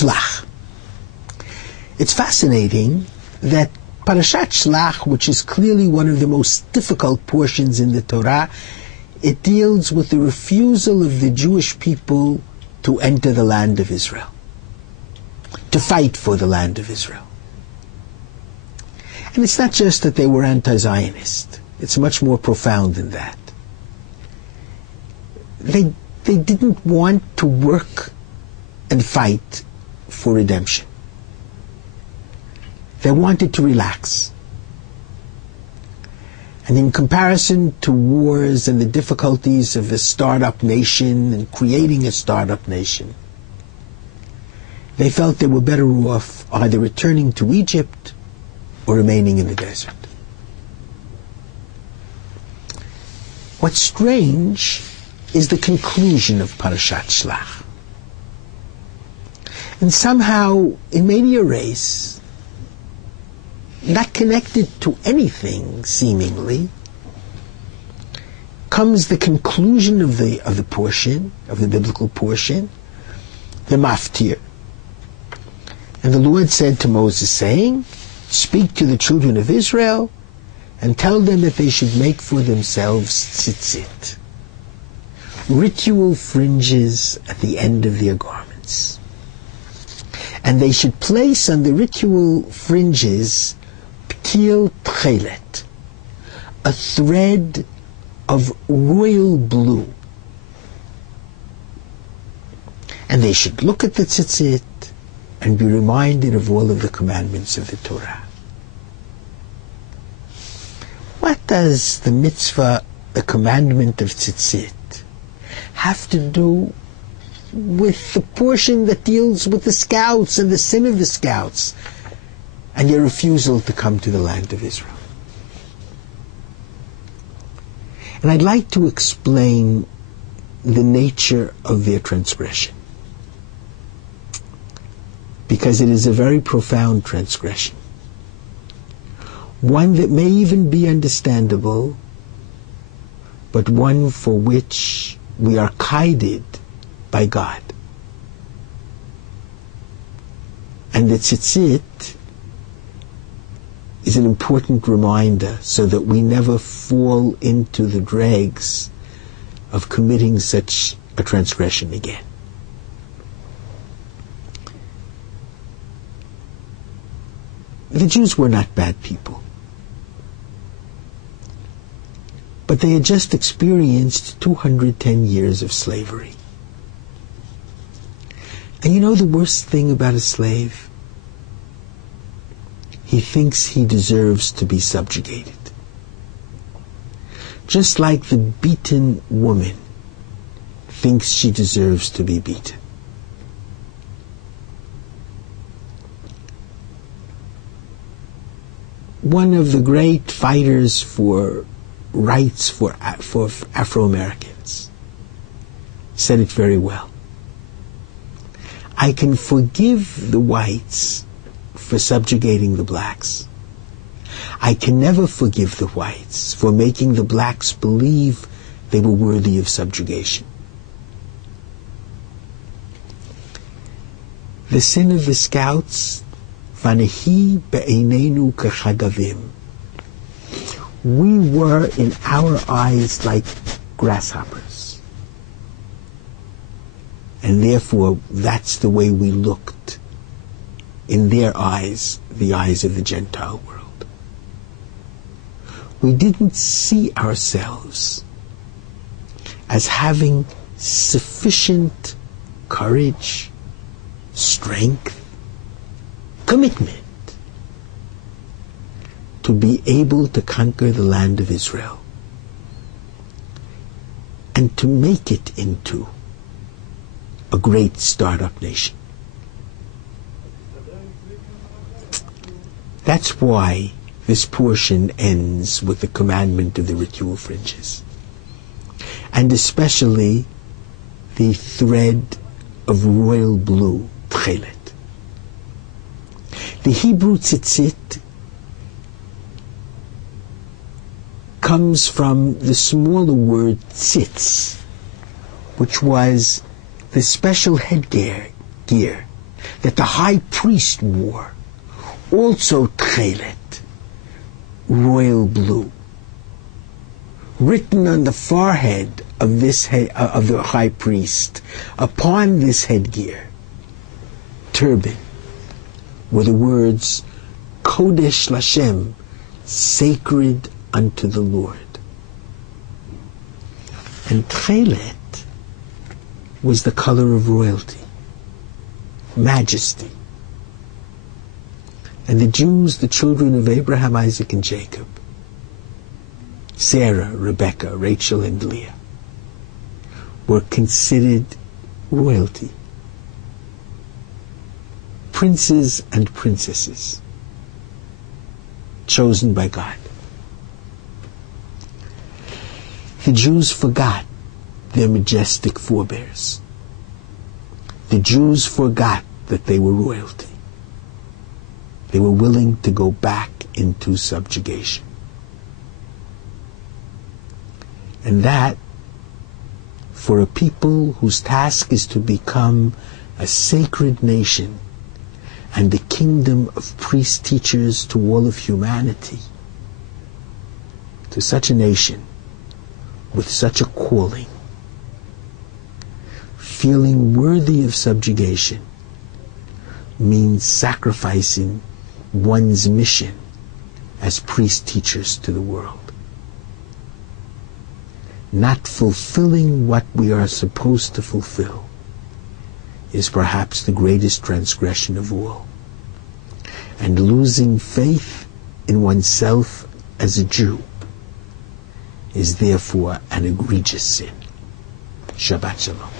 Shelach. It's fascinating that Parashat Shelach, which is clearly one of the most difficult portions in the Torah, it deals with the refusal of the Jewish people to enter the land of Israel, to fight for the land of Israel. And it's not just that they were anti-Zionist. It's much more profound than that. They didn't want to work and fight for redemption. They wanted to relax. And in comparison to wars and the difficulties of a startup nation and creating a startup nation, they felt they were better off either returning to Egypt or remaining in the desert. What's strange is the conclusion of Parashat Shelach. And somehow, in maybe a race, not connected to anything, seemingly, comes the conclusion of the portion, of the biblical portion, the maftir. And the Lord said to Moses, saying, "Speak to the children of Israel, and tell them that they should make for themselves tzitzit, ritual fringes at the end of their garments. And they should place on the ritual fringes ptil tchelet, a thread of royal blue. And they should look at the tzitzit and be reminded of all of the commandments of the Torah." What does the mitzvah, the commandment of tzitzit, have to do with the portion that deals with the scouts and the sin of the scouts and their refusal to come to the land of Israel? And I'd like to explain the nature of their transgression, because it is a very profound transgression, one that may even be understandable, but one for which we are guided by God. And the tzitzit is an important reminder so that we never fall into the dregs of committing such a transgression again. The Jews were not bad people, but they had just experienced 210 years of slavery. And you know the worst thing about a slave? He thinks he deserves to be subjugated. Just like the beaten woman thinks she deserves to be beaten. One of the great fighters for rights for Afro-Americans said it very well. I can forgive the whites for subjugating the blacks. I can never forgive the whites for making the blacks believe they were worthy of subjugation. The sin of the scouts, Vanehi be'einenu kechagavim. We were in our eyes like grasshoppers. And therefore, that's the way we looked in their eyes, the eyes of the Gentile world. We didn't see ourselves as having sufficient courage, strength, commitment to be able to conquer the land of Israel and to make it into a great startup nation. That's why this portion ends with the commandment of the ritual fringes, and especially the thread of royal blue, tchelet. The Hebrew tzitzit comes from the smaller word tzitz, which was the special headgear that the high priest wore, also tchelet, royal blue, written on the forehead of of the high priest, upon this headgear, turban, were the words Kodesh Lashem, sacred unto the Lord. And tchelet was the color of royalty, majesty. And the Jews, the children of Abraham, Isaac, and Jacob, Sarah, Rebecca, Rachel, and Leah, were considered royalty, princes and princesses, chosen by God. The Jews forgot their majestic forebears. The Jews forgot that they were royalty. They were willing to go back into subjugation. And that, for a people whose task is to become a sacred nation and the kingdom of priest teachers to all of humanity, to such a nation with such a calling, feeling worthy of subjugation means sacrificing one's mission as priest teachers to the world. Not fulfilling what we are supposed to fulfill is perhaps the greatest transgression of all. And losing faith in oneself as a Jew is therefore an egregious sin. Shabbat Shalom.